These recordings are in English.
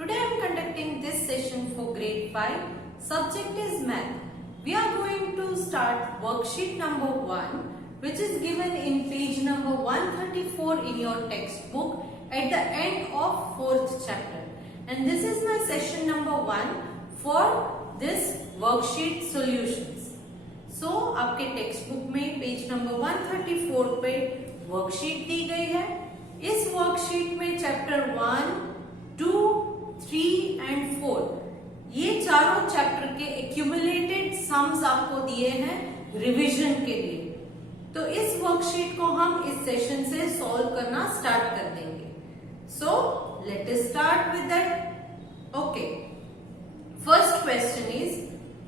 Today I am conducting this session for grade 5. Subject is math. We are going to start worksheet number 1, which is given in page number 134 in your textbook at the end of 4th chapter. And this is my session number 1 for this worksheet solutions. So आपके text book में page number 134 पे worksheet दी गई है. इस worksheet में chapter 1, 2, 3 and 4 ये चारों chapter के एक्यूमुलेटेड सम्स आपको दिए हैं रिवीजन के लिए. तो इस वर्कशीट को हम इस सेशन से सॉल्व करना स्टार्ट कर देंगे. So let us start with that. Okay, first question is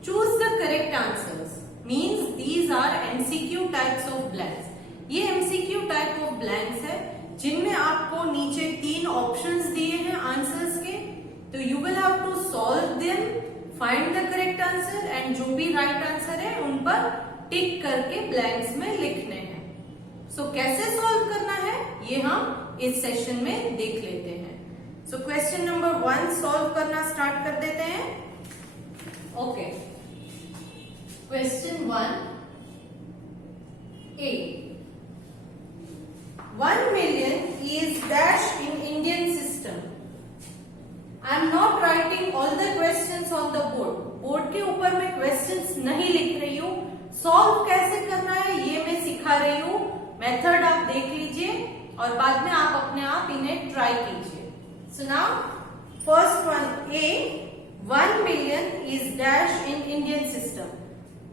choose the correct answers. Means these are MCQ types of blanks. ये एमसीक्यू टाइप ऑफ ब्लैंक्स है जिनमें आपको नीचे 3 ऑप्शंस दिए हैं आंसर्स के. तो you will have to solve them, find the correct answer and जो भी राइट आंसर है उन पर टिक करके ब्लैंक्स में लिखने हैं. सो कैसे सॉल्व करना है ये हम इस सेशन में देख लेते हैं. सो क्वेश्चन नंबर 1 सॉल्व करना स्टार्ट कर देते हैं. Okay, Question 1 A. 1 million is dash in Indian system. I am not writing all the questions on the board. Board के ऊपर मैं questions नहीं लिख रही हूँ. सॉल्व कैसे करना है ये मैं सिखा रही हूँ. मेथड आप देख लीजिए और बाद में आप अपने आप इन्हें ट्राई कीजिए. So now first one A. 1 million is dash in Indian system.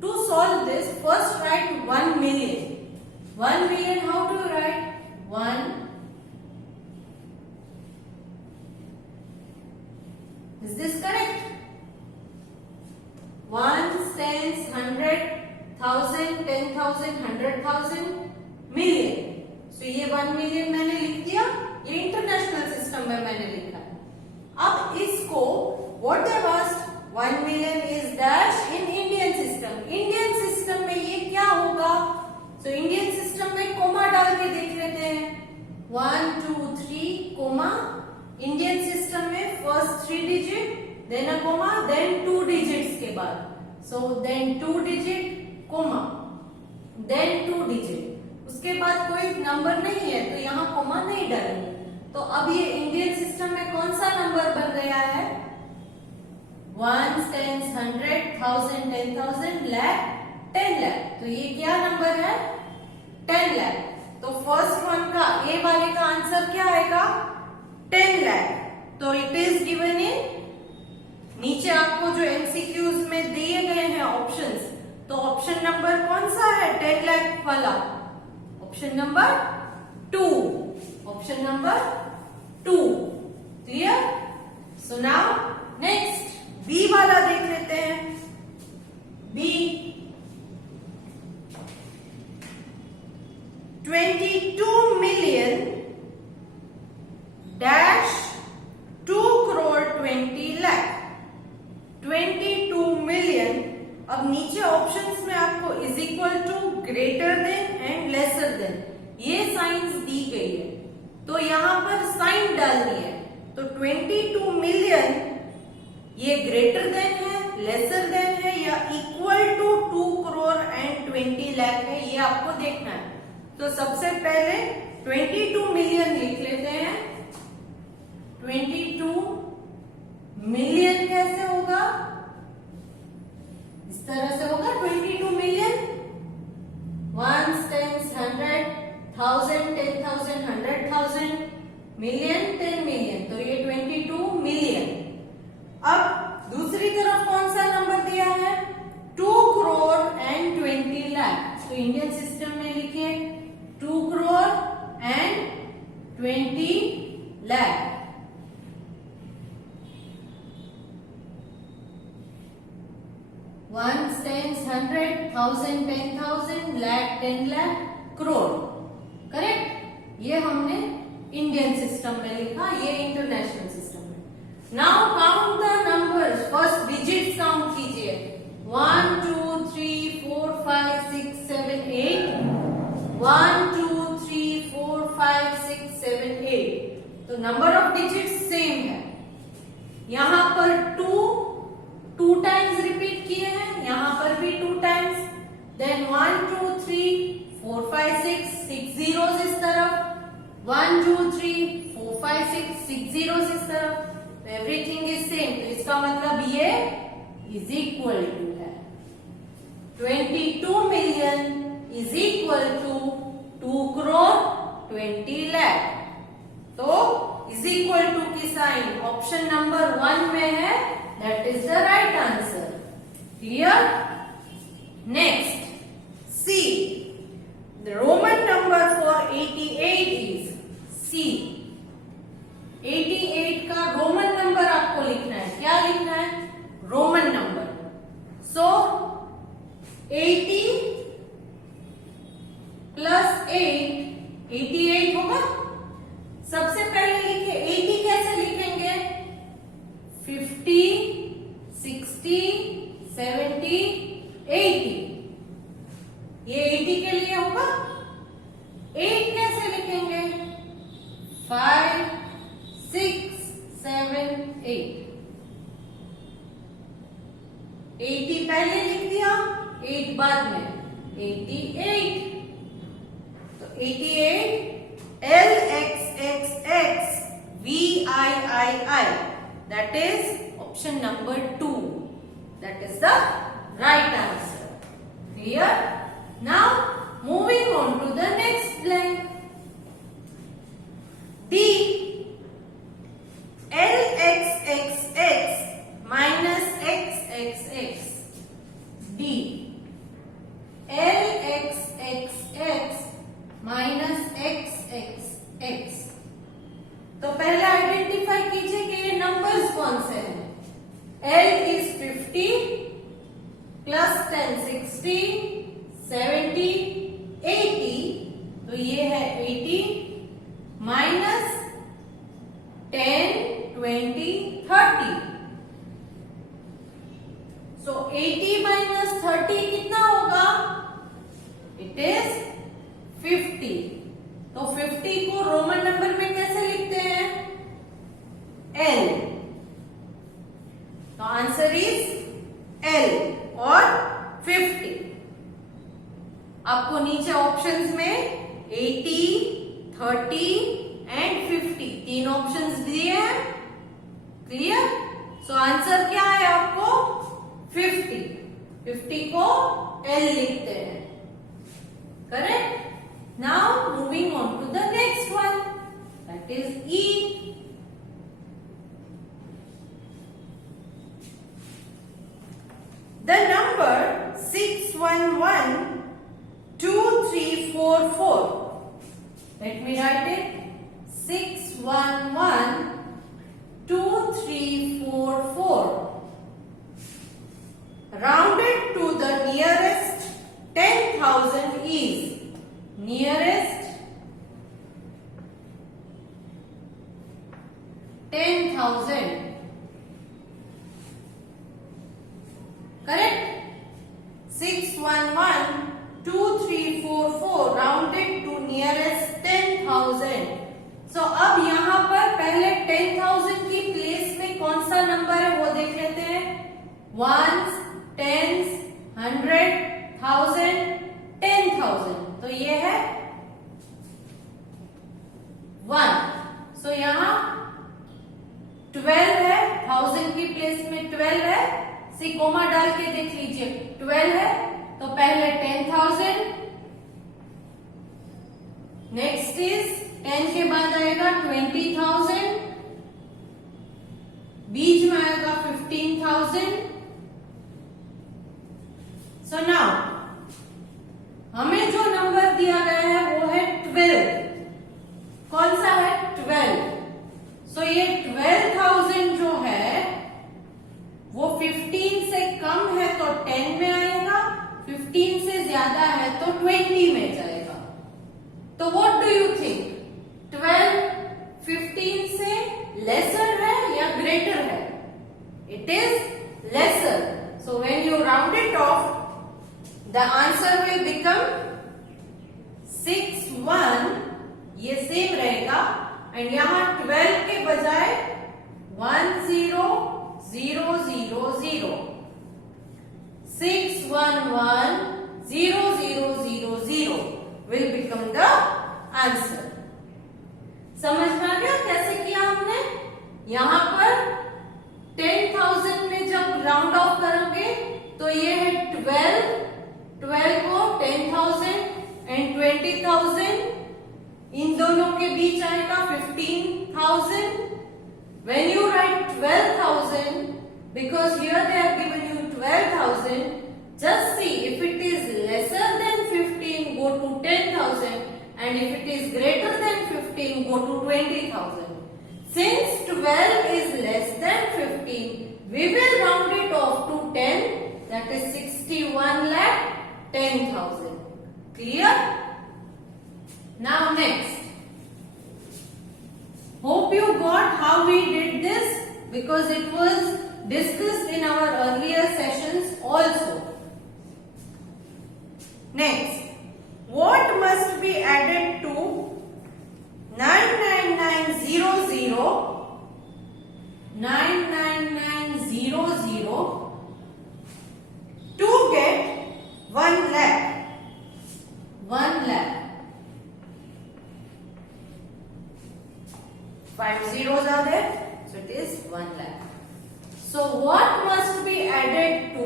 To solve this, first write 1 million. 1 million, how do you write? 1. Is this correct? 1, tens, 100, 1000, 10,000, 100,000, million. So ये 1 million मैंने लिख दिया. ये इंटरनेशनल सिस्टम में मैंने लिखा है. अब इसको what they asked, 1 million is dash in Indian system. Indian system में ये क्या होगा? So इंडियन सिस्टम में कोमा डाल के देख लेते हैं. 1, 2, 3 कोमा. इंडियन सिस्टम में first 3 digit, then a comma, then 2 digits के बाद. So then 2 digit comma, then 2 digit. उसके बाद कोई नंबर नहीं है तो यहाँ कोमा नहीं डालेंगे. तो अब ये इंडियन सिस्टम में कौन सा नंबर बन गया है? 1, tens, 100, 1000, 10,000, lakh, 10 lakh. तो ये क्या नंबर है? 10 lakh. तो फर्स्ट वन का ए वाले का आंसर क्या आएगा? 10 lakh. तो इट इज गिवन इन, नीचे आपको जो एमसीक्यूज में दिए गए हैं ऑप्शंस, तो ऑप्शन नंबर कौन सा है 10 lakh वाला? Option number 2. Option number 2. Clear? So now next B वाला देख लेते हैं. B 22 million dash 2 crore 20 lakh. 22 million. अब नीचे ऑप्शंस में आपको is equal to, greater than and lesser than ये साइंस दी गई है. तो यहां पर साइन डालनी है. तो 22 मिलियन ये ग्रेटर देन है, लेसर देन है या equal to 2 crore and 20 lakh है, ये आपको देखना है. तो सबसे पहले 22 मिलियन लिख लेते हैं. 22 मिलियन कैसे होगा? इस तरह से होगा. 22 मिलियन 1, tens, 100, 1000, 10,000, 100,000, मिलियन 10 मिलियन. तो ये 22 मिलियन. अब दूसरी तरफ कौन सा नंबर दिया है? 2 करोड़ एंड 20 लाख. तो इंडियन सिस्टम में लिखिए 2 crore and 20 lakh. One, tens, 100, 1000, 10,000, lakh, 10 lakh, crore. Correct? ये हमने इंडियन सिस्टम में लिखा, ये इंटरनेशनल सिस्टम में. Now count the numbers. First digit count कीजिए. 1, 2, 3, 4, 5, 6, 7, 8. 1, 2, 3, 4, 5, 6, 7, 8. तो नंबर ऑफ डिजिट सेम है. यहाँ पर 2 टाइम्स रिपीट किए हैं, यहाँ पर भी 2 टाइम्स, देन 1 2 3 4 5 6 zeros इस तरफ, 1 2 3 4 5 6 zeros इस तरफ, एवरीथिंग इज सेम। तो इसका मतलब ये इज इक्वल टू है 22 million is equal to 2 crore 20 lakh। तो इज इक्वल टू की साइन ऑप्शन नंबर 1 में है, that is the right answer. Clear? Next C, the Roman number for 88 is C. 88 का रोमन नंबर आपको लिखना है। क्या लिखना है? Roman number. सो 80 प्लस 8 88 होगा। सबसे पहले लिखिए 80 कैसे लिखेंगे? 50 60 70 80, ये 80 के लिए होगा। 8 कैसे लिखेंगे? 5 6 7 8, 80 पहले लिख दिया, 8 बाद में, 88। तो 88 LXXX VIII, that is option number 2, that is the right answer. Clear? Now moving on to the next blank. D, LXXX minus XXX, D, LXXX minus XXX। तो पहले आइडेंटिफाई कीजिए कि ये नंबर्स कौन से हैं। L is 50 प्लस 10 60 70 80, तो ये है 80 माइनस 10 20 30। सो 80 माइनस 30 कितना होगा? It is 50। तो 50 को रोमन नंबर में कैसे लिखते हैं? L। तो आंसर इज L और 50। आपको नीचे ऑप्शंस में 80 30 एंड 50 तीन ऑप्शंस दिए हैं। क्लियर? सो आंसर क्या है आपको? 50। 50 को L लिखते हैं। Correct? Now moving on to the next one, that is E. The number 6112344. Let me write it. 6112344. Rounded to the nearest 10,000 is nearest 10,000. Correct? 6112344 rounded to nearest 10,000. So अब यहां पर पहले 10,000 की प्लेस में कौन सा नंबर है वो देख लेते हैं। ones, tens, 100, 1000, 10,000। तो ये है 1। सो यहां 12 है, 1000 की प्लेस में 12 है, सी कोमा डाल के देख लीजिए 12 है। तो पहले 10,000, नेक्स्ट इज 10 के बाद आएगा 20,000, बीच में आएगा 15,000। सो नाउ हमें जो नंबर दिया गया है वो है 12। कौन सा है? 12। सो ये 12,000 जो है वो 15 से कम है तो 10 में आएगा, 15 से ज्यादा है तो 20 में जाएगा। तो व्हाट डू यू थिंक? 12 15 से लेसर है या ग्रेटर है? It is lesser. So when you round it of, the answer will become 61, ये सेम रहेगा, एंड यहां 12 के बजाय 10 6110000 will become the answer. समझ में आ गया कैसे किया हमने? यहाँ पर 10,000 में जब राउंड ऑफ करोगे तो ये है 12 को 10,000 एंड 20,000 इन दोनों के बीच आएगा 15,000. When you write 12,000, because here they have given you 12,000, just see if it is lesser than 15, go to 10,000, and if it is greater than 15, go to 20,000. Since 12 is less than 15, we will round it off to 10, that is 61,10,000. Clear? Now next. Hope you got how we did this, because it was discussed in our earlier sessions also. Next, what must be added to 99900 to get 1 lakh? 1 lakh. 5 zeros are there, so it is 1 lakh. So what must be added to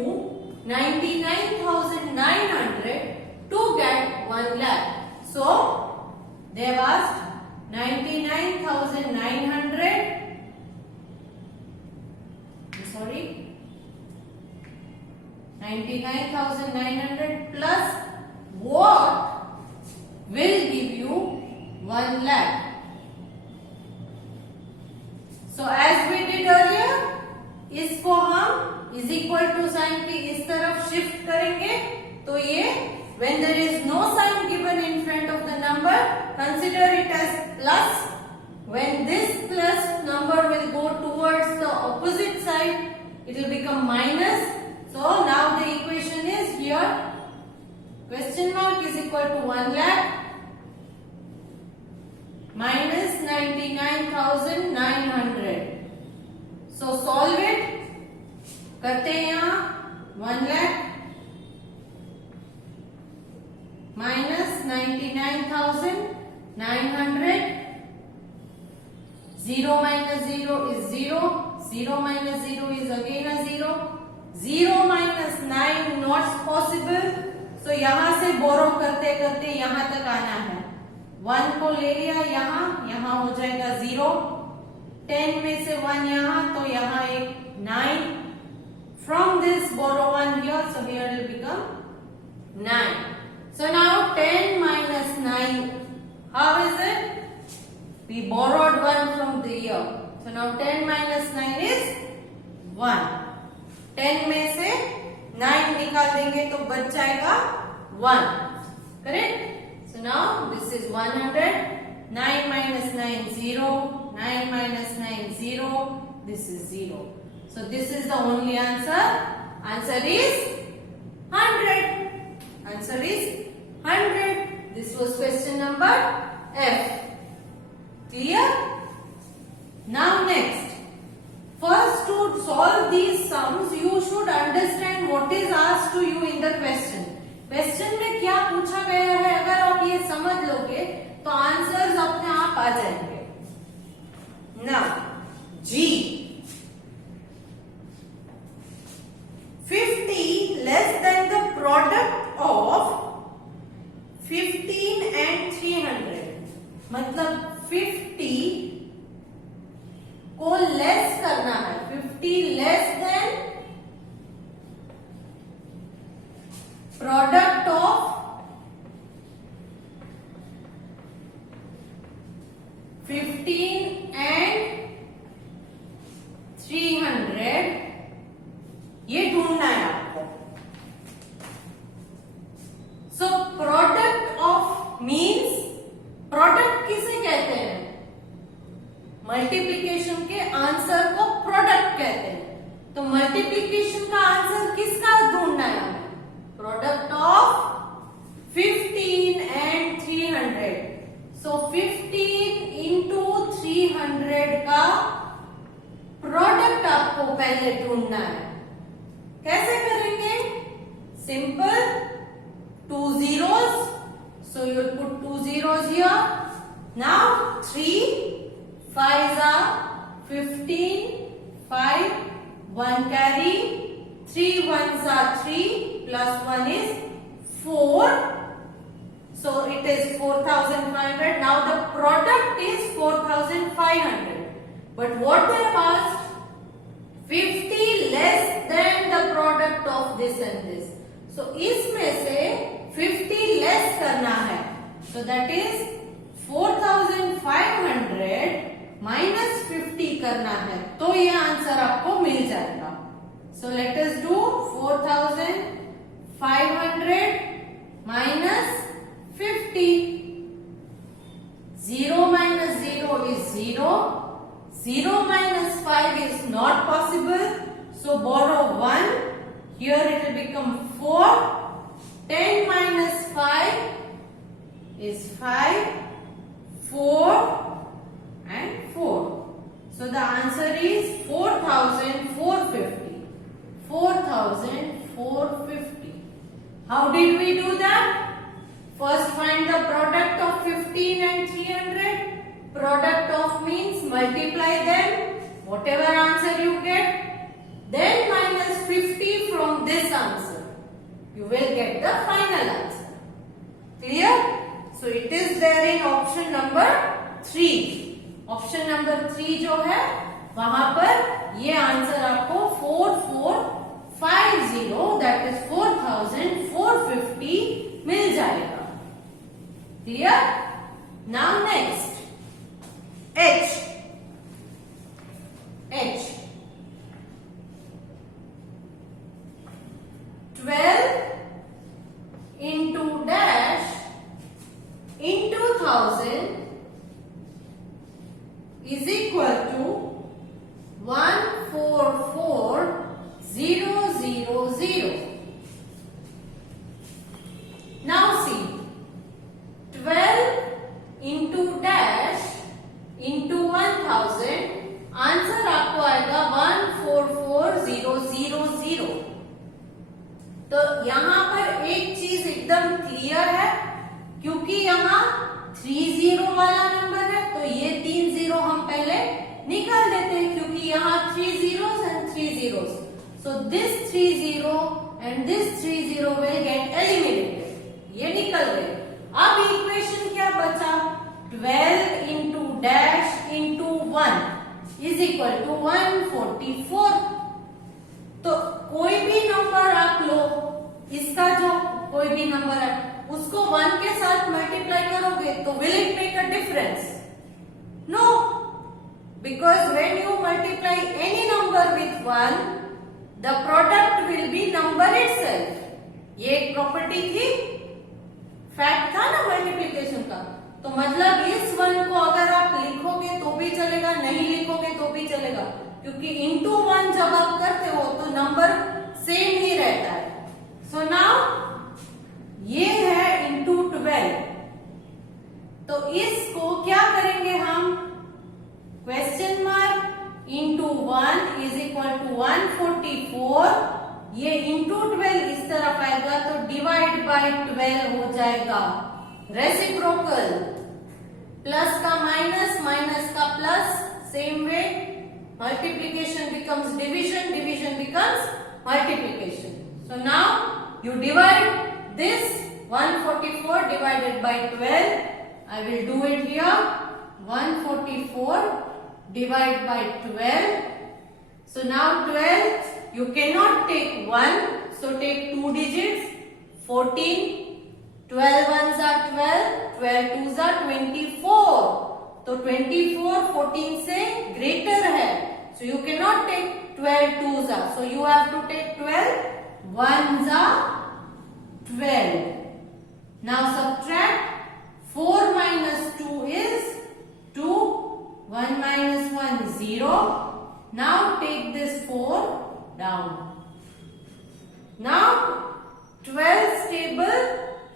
99,900 to get 1 lakh? So they have asked 99,900. Sorry, 99,900 plus what will give you 1 lakh? So as we did earlier, इसको हम is equal to sign की इस तरफ shift करेंगे, तो ये when there is no sign given in front of the number, consider it as plus. When this plus number will go towards the opposite side, it will become minus. So now the equation is here, question mark is equal to 1 lakh minus 99,900. So solve it. करते हैं यहाँ 1 lakh minus 99,900. 0 minus 0 is 0. 0 minus 0 is again a 0. 0 minus 9 not possible. So यहाँ से बोरो करते करते यहाँ तक आना है. 1 को ले लिया यहाँ, यहाँ हो जाएगा 0. 10 में से 1 यहाँ, तो यहाँ एक 9. From this borrow 1 here, so here it will become 9. So now 10 minus 9, how is it? We borrowed 1 from the here. So now 10 minus 9 is 1. 10 में से 9 निकाल देंगे तो बच जाएगा 1. Correct? So now this is 100. 9 minus 9 0. 9 minus 9 0. This is 0. So this is the only answer. Answer is 100. Answer is 100. This was question number F. Clear? Now next. First, to solve these sums, you should understand what is asked to you in the question. Question में क्या पूछा गया है, अगर आप ये समझ लोगे तो आंसर्स अपने आप आ जाएंगे. Now, G. 50 less than the product of 15 and 300. मतलब 50 को लेस करना है. 50 less than product of 15 and 300, ये ढूंढना है आपको. So product of means, product किसे कहते हैं? मल्टीप्लिकेशन के आंसर को प्रोडक्ट कहते हैं. तो मल्टीप्लिकेशन का आंसर किसका ढूंढना है? Product of 15 and 300. So 15 into 300 का प्रोडक्ट आपको पहले ढूंढना है. कैसे करेंगे? Simple. 2 zeros. So you will put 2 zeros here. Now 3 5s are 15. 5 1 carry. 3 ones are 3 plus 1 is 4. So it is 4,500. Now the product is 4,500. But what they have asked? 50 less than the product of this and this. So इसमें से 50 less करना है. So that is 4,500 minus 50 करना है. तो ये answer आपको मिल जाएगा. So let us do 4,500 minus 50. 0 minus 0 is 0. 0 minus 5 is not possible. So borrow 1. Here it will become 4. 10 minus 5 is 5. 4 and 4. So the answer is 4,450. 4,450. How did we do that? First find the product of 15 and 300. Product of means multiply them. Whatever answer you get. Then minus 50 from this answer. You will get the final answer. Clear? So it is there in option number 3. Option number 3 जो है वहां पर ये answer आपको 4450 that is 4,450 मिल जाएगा. Clear? Now next. H. 12 into dash into 1000 is equal to 144,000. Now see, 12 into dash into 1000 answer आपको आएगा 144,000. तो यहाँ पर एक चीज एकदम क्लियर है क्योंकि यहाँ 30 वाला नंबर है तो ये 3 0 हम पहले निकाल देते हैं क्योंकि यहाँ 3 zeros and 3 zeros. So this 3 0 and this 3 0 will get eliminated. ये निकल गए. अब इक्वेशन क्या बचा? 12 into dash into 1 is equal to 144. तो कोई भी नंबर आप लो, इसका जो कोई भी नंबर है उसको 1 के साथ मल्टीप्लाई करोगे तो will it make a difference? No, because when you multiply any number with 1, the product will be number itself. ये एक प्रॉपर्टी थी, फैक्ट था ना मल्टीप्लिकेशन का. तो मतलब इस 1 को अगर आप लिखोगे तो भी चलेगा, नहीं लिखोगे तो भी चलेगा क्योंकि into 1 जब आप करते हो तो नंबर सेम ही रहता है. सो नाउ ये है into 12. तो इसको क्या करेंगे हम? Question mark into 1 is equal to 144. ये into 12 इस तरफ आएगा तो डिवाइड बाय 12 हो जाएगा. रेसिप्रोकल, प्लस का माइनस, माइनस का plus, same way multiplication becomes division, division becomes multiplication. So now you divide this 144 divided by 12. I will do it here. 144 divided by 12. So now 12, you cannot take 1, so take 2 digits. 14, 12 ones are 12, 12 twos are 24. तो 24 14 से greater है. So you cannot take 12 twos are. So you have to take 12 ones are 12. Now subtract. 4 minus 2 is 2. 1 minus 1 is 0. Now take this 4 down. Now 12's table,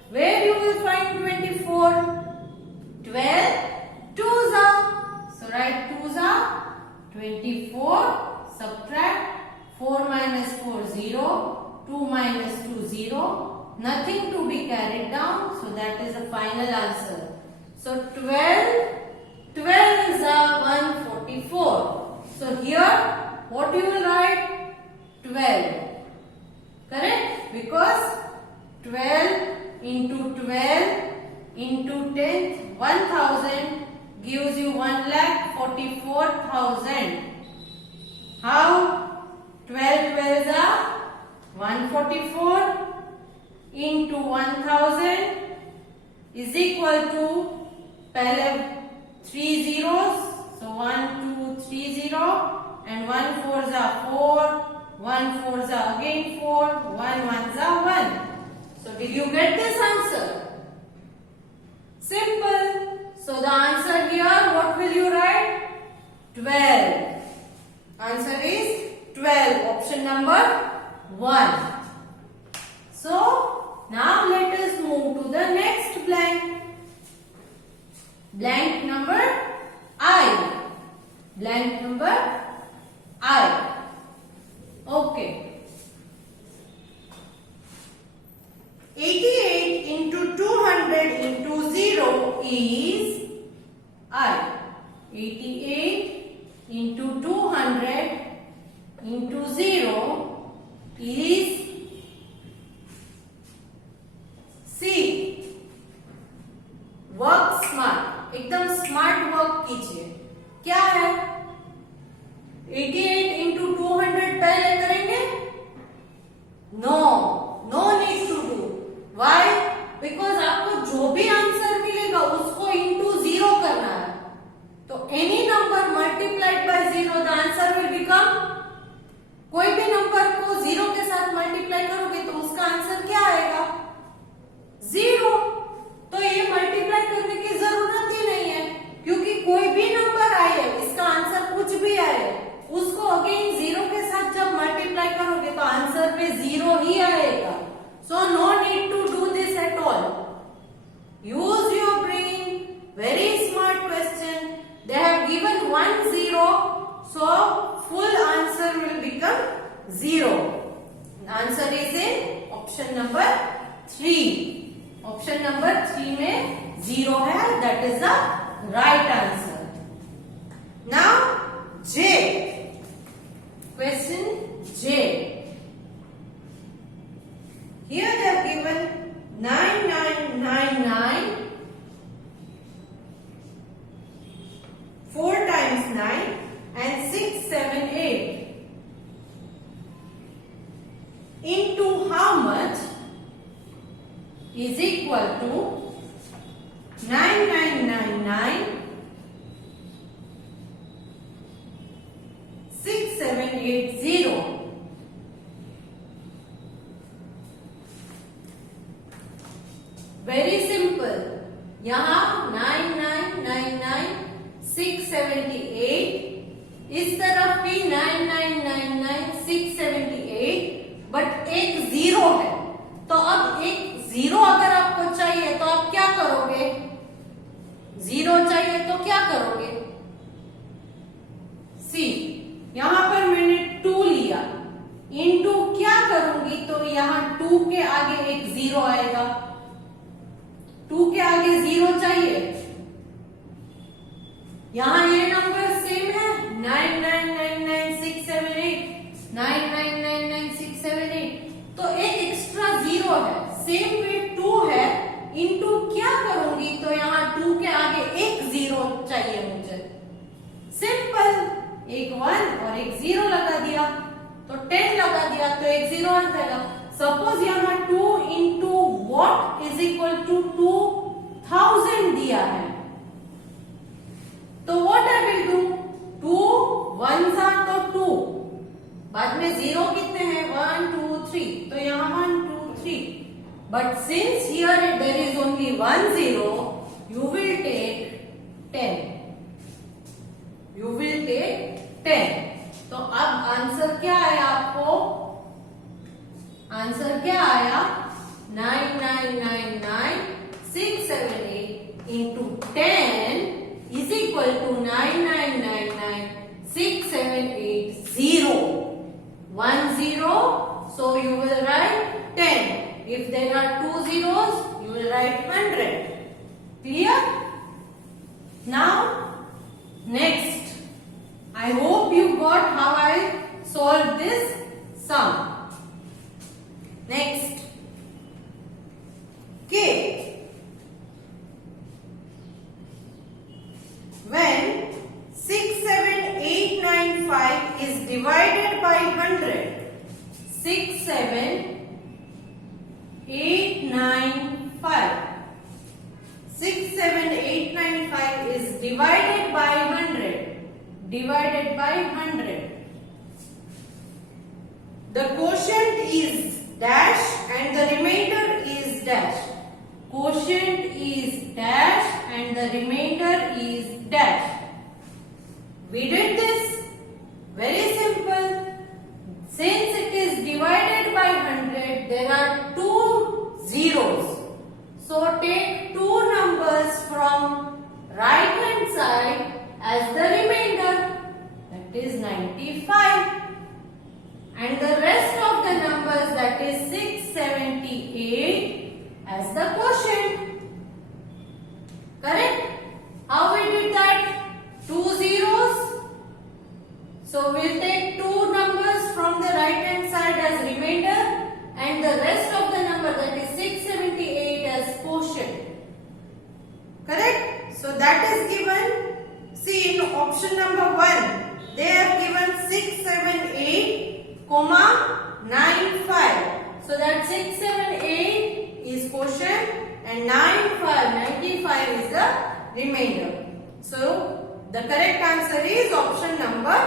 where you will find 24? 12 twos are. So write twos are 24. Subtract 4 minus 4 0. 2 minus 2, 0. Nothing to be carried down. So that is the final answer. So 12 is a 144. So here what you will write? 12. Correct? Because 12 into 12 into 10th 1000 gives you 1,44,000. How? 12 12s are 144 into 1000 is equal to pehle 3 zeros. So 1 2 3 0 and 1 4s are 4. 1 4s are again 4. 1 1s are 1. So did you get this answer? Simple. So the answer here, what will you write? 12. Answer is 12. Option number 1. So now let us move to the next blank. Blank number I. Blank number I. Okay. 88 into 200 into 0 is I. 88 into 200 into 0 is C. Work smart, एकदम smart work कीजिए. क्या है? 88 into 200 पहले करेंगे? No need to do. Why? Because आपको जो भी answer मिलेगा उसको इंटू 0 करना है. तो any number multiplied by 0 the answer will become. कोई भी नंबर को 0 के साथ मल्टीप्लाई करोगे तो उसका आंसर क्या आएगा? 0. तो ये मल्टीप्लाई करने की जरूरत ही नहीं है, क्योंकि कोई भी नंबर आए, इसका आंसर कुछ भी आए, उसको अगेन 0 के साथ जब मल्टीप्लाई करोगे तो आंसर पे 0 ही आएगा. So no need to do this at all. Use your brain. Very smart question. They have given 1 0, so full answer will become 0. Answer is in option number 3. Option number 3 में 0 है. That is the right answer. Now J. Question J. Here they have given 9999 4 times 9 and 678 into how much is equal to 9999 6780. Very simple. यहां 9999 678, इस तरफ भी 9999 678, but एक 0 है. तो अब एक 0 अगर आपको चाहिए तो आप क्या करोगे? 0 चाहिए तो क्या करोगे? सी, यहां पर मैंने 2 लिया. इनटू क्या करूंगी तो यहां 2 के आगे एक 0 आएगा. 2 के आगे 0 चाहिए. यहां ये नंबर सेम है 9999678 9999678. तो एक एक्स्ट्रा 0 है. सेम वे 2 है. इनटू क्या करूंगी तो यहाँ 2 के आगे एक 0 चाहिए मुझे. सिंपल. एक 1 और एक 0 लगा दिया तो 10 लगा दिया तो एक 0 आ जाएगा. सपोज यहाँ 2 into what is equal to 2000 दिया है. तो what I will do? 2 1s are तो 2. बाद में 0 कितने हैं? 1 2 3. तो यहाँ 1 2 3. But since here there is only 1 0, you will take 10. You will take 10. तो अब आंसर क्या आया आपको? आंसर क्या आया? 9999 678 into 10 is equal to 9999 6780. 1 0. so you will write 10. If there are 2 zeros, you will write 100. Clear? Now, next. I hope you got how I solved this sum. Next. K. When 67895 is divided by 100, 67895. 67895 is divided by 100. Divided by 100. The quotient is dash and the remainder is dash. Quotient is dash and the remainder is dash. We did this very simple. Since it is divided by 100, there are 2 zeros. So take 2 numbers from right hand side as the remainder, that is 95, and the rest of the numbers, that is 678, as the quotient. Correct? How we did that? 2 zeros. So we'll take 2 numbers from the right hand side as remainder and the rest of the number, that is 678, as quotient. Correct? So that is given. See, in option number 1, they have given 678, 95. So that 678 is quotient and 95 is the remainder. So the correct answer is option number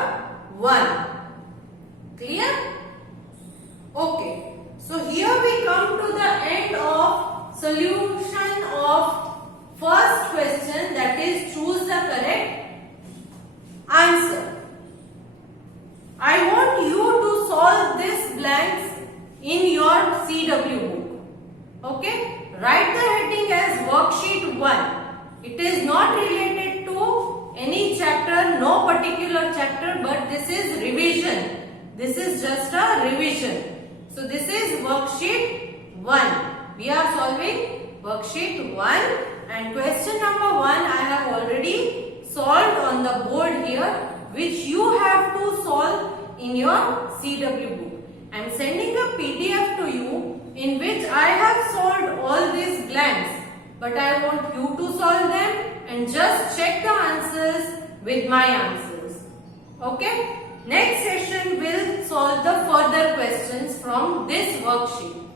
1. Clear? Okay. So here we come to the end of solution of first question, that is choose the correct answer. I want you to solve this blanks in your CW book. Okay? Write the heading as worksheet 1. It is not related to any chapter, no particular chapter, but this is revision. This is just a revision. So this is worksheet 1. We are solving worksheet 1 and question number 1 I have already solved on the board here, which you have to solve in your CW book. I am sending a PDF to you in which I have solved all these blanks, but I want you to solve them and just check the answers with my answers. Okay? Next session will solve the further questions from this worksheet.